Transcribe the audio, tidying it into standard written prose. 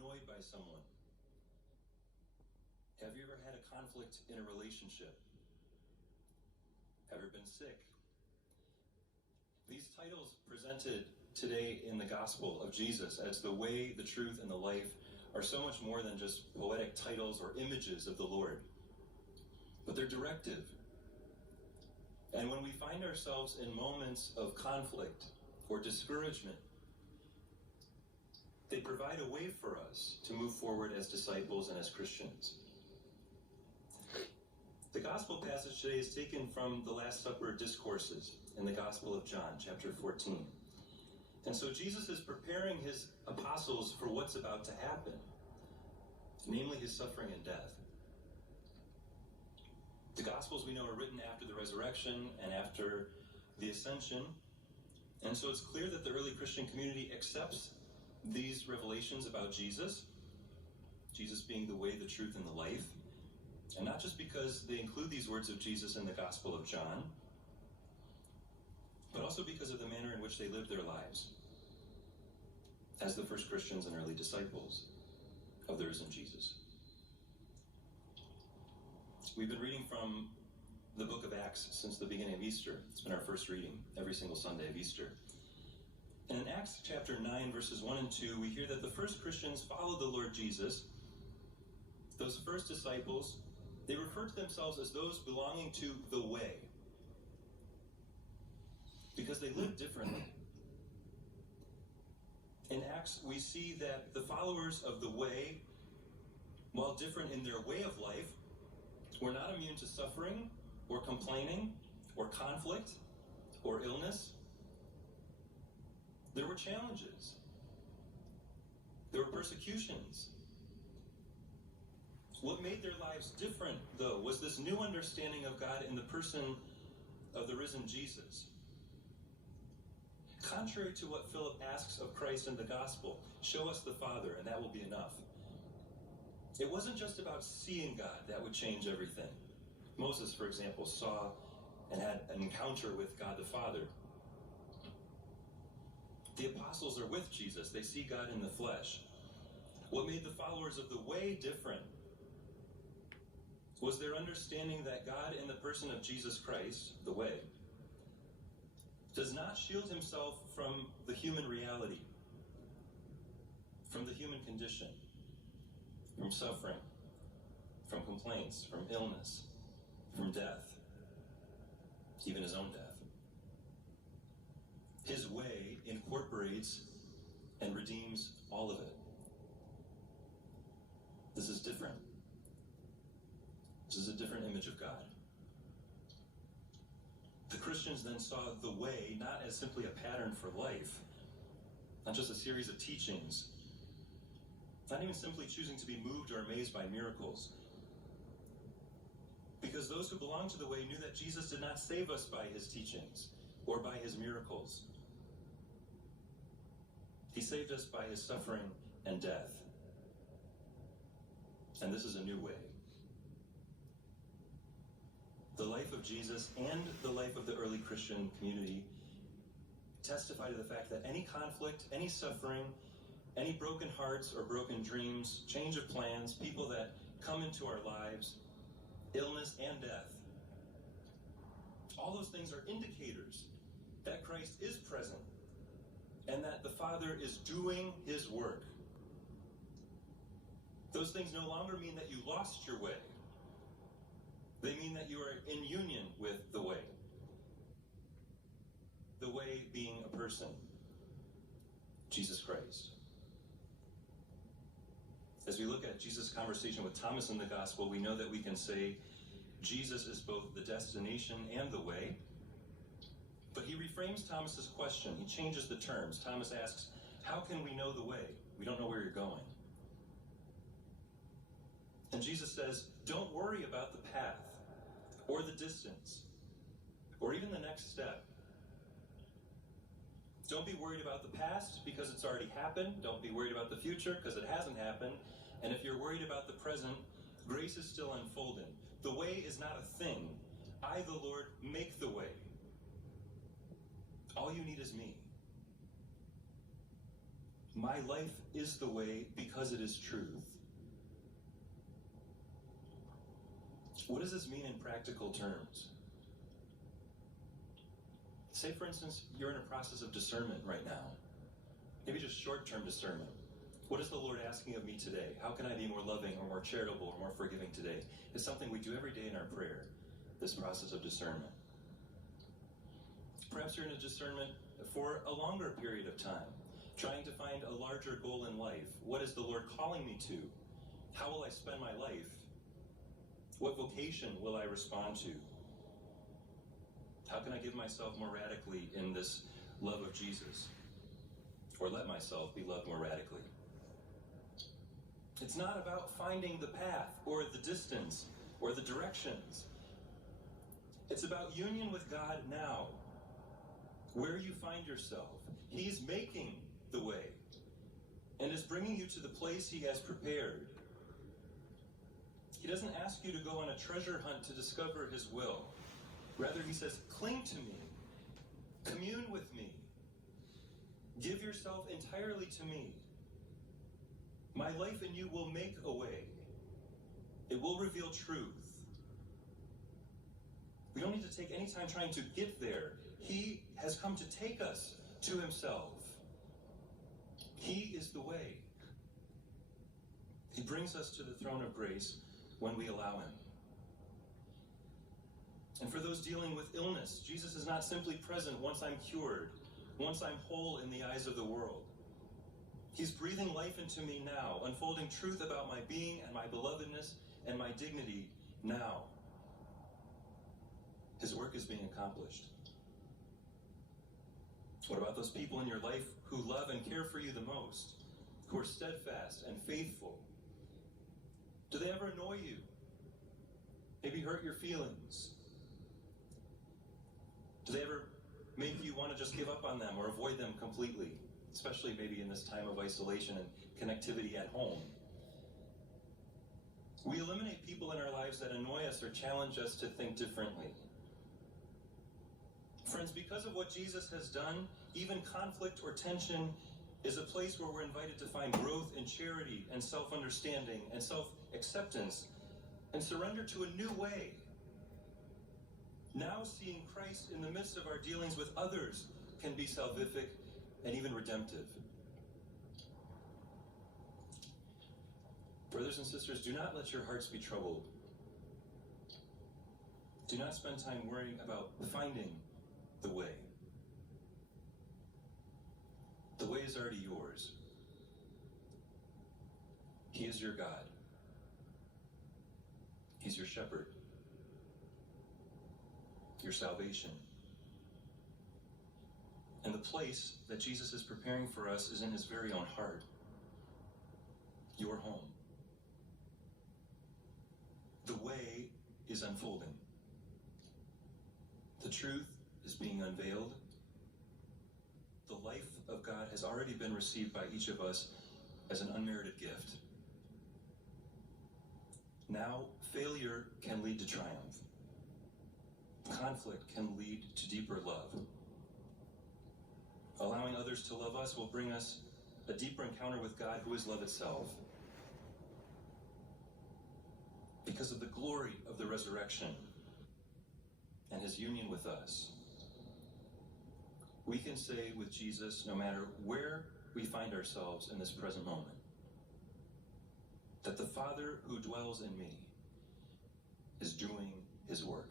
annoyed by someone? Have you ever had a conflict in a relationship? Ever been sick? These titles presented today in the gospel of Jesus as the way, the truth, and the life are so much more than just poetic titles or images of the Lord. But they're directive. And when we find ourselves in moments of conflict or discouragement, they provide a way for us to move forward as disciples and as Christians. The gospel passage today is taken from the Last Supper discourses in the Gospel of John, chapter 14. And so Jesus is preparing his apostles for what's about to happen, namely his suffering and death. The Gospels, we know, are written after the resurrection and after the ascension. And so it's clear that the early Christian community accepts these revelations about Jesus being the way, the truth, and the life. And not just because they include these words of Jesus in the Gospel of John, but also because of the manner in which they lived their lives as the first Christians and early disciples of the risen Jesus. We've been reading from the book of Acts since the beginning of Easter. It's been our first reading every single Sunday of Easter. And in Acts chapter 9, verses 1 and 2, we hear that the first Christians followed the Lord Jesus. Those first disciples, they refer to themselves as those belonging to the way, because they lived differently. In Acts, we see that the followers of the way, while different in their way of life, were not immune to suffering or complaining or conflict or illness. There were challenges. There were persecutions. What made their lives different, though, was this new understanding of God in the person of the risen Jesus. Contrary to what Philip asks of Christ in the gospel, show us the Father, and that will be enough. It wasn't just about seeing God that would change everything. Moses, for example, saw and had an encounter with God the Father. The apostles are with Jesus. They see God in the flesh. What made the followers of the way different was their understanding that God in the person of Jesus Christ, the way, does not shield himself from the human reality, from the human condition, from suffering, from complaints, from illness, from death, even his own death. His way incorporates and redeems all of it. This is different. This is a different image of God. The Christians then saw the way not as simply a pattern for life, not just a series of teachings, not even simply choosing to be moved or amazed by miracles. Because those who belong to the way knew that Jesus did not save us by his teachings or by his miracles. He saved us by his suffering and death. And this is a new way. The life of Jesus and the life of the early Christian community testify to the fact that any conflict, any suffering, any broken hearts or broken dreams, change of plans, people that come into our lives, illness and death, all those things are indicators that Christ is present and that the Father is doing his work. Those things no longer mean that you lost your way. They mean that you are in union with the way. The way being a person, Jesus Christ. As we look at Jesus' conversation with Thomas in the gospel, we know that we can say Jesus is both the destination and the way. But he reframes Thomas's question. He changes the terms. Thomas asks, how can we know the way? We don't know where you're going. And Jesus says, don't worry about the path or the distance or even the next step. Don't be worried about the past because it's already happened. Don't be worried about the future because it hasn't happened. And if you're worried about the present, grace is still unfolding. The way is not a thing. I, the Lord, make the way. All you need is me. My life is the way because it is truth. What does this mean in practical terms? Say, for instance, you're in a process of discernment right now. Maybe just short-term discernment. What is the Lord asking of me today? How can I be more loving or more charitable or more forgiving today? It's something we do every day in our prayer, this process of discernment. Perhaps you're in a discernment for a longer period of time, trying to find a larger goal in life. What is the Lord calling me to? How will I spend my life? What vocation will I respond to? How can I give myself more radically in this love of Jesus? Or let myself be loved more radically? It's not about finding the path or the distance or the directions. It's about union with God now. Where you find yourself, He's making the way and is bringing you to the place He has prepared. He doesn't ask you to go on a treasure hunt to discover His will. Rather, He says, cling to me, commune with me, give yourself entirely to me. My life in you will make a way. It will reveal truth. We don't need to take any time trying to get there. He has come to take us to Himself. He is the way. He brings us to the throne of grace when we allow Him. And for those dealing with illness, Jesus is not simply present once I'm cured, once I'm whole in the eyes of the world. He's breathing life into me now, unfolding truth about my being and my belovedness and my dignity now. His work is being accomplished. What about those people in your life who love and care for you the most, who are steadfast and faithful? Do they ever annoy you? Maybe hurt your feelings? Do they ever make you want to just give up on them or avoid them completely, especially maybe in this time of isolation and connectivity at home? We eliminate people in our lives that annoy us or challenge us to think differently. Friends, because of what Jesus has done, even conflict or tension is a place where we're invited to find growth in charity and self-understanding and self-acceptance and surrender to a new way. Now seeing Christ in the midst of our dealings with others can be salvific and even redemptive. Brothers and sisters, do not let your hearts be troubled. Do not spend time worrying about finding the way. The way is already yours. He is your God. He's your shepherd, your salvation. And the place that Jesus is preparing for us is in His very own heart, your home. The way is unfolding. The truth is being unveiled. The life of God has already been received by each of us as an unmerited gift. Now, failure can lead to triumph. Conflict can lead to deeper love. Allowing others to love us will bring us a deeper encounter with God, who is love itself. Because of the glory of the resurrection and His union with us, we can say with Jesus, no matter where we find ourselves in this present moment, that the Father who dwells in me is doing His work.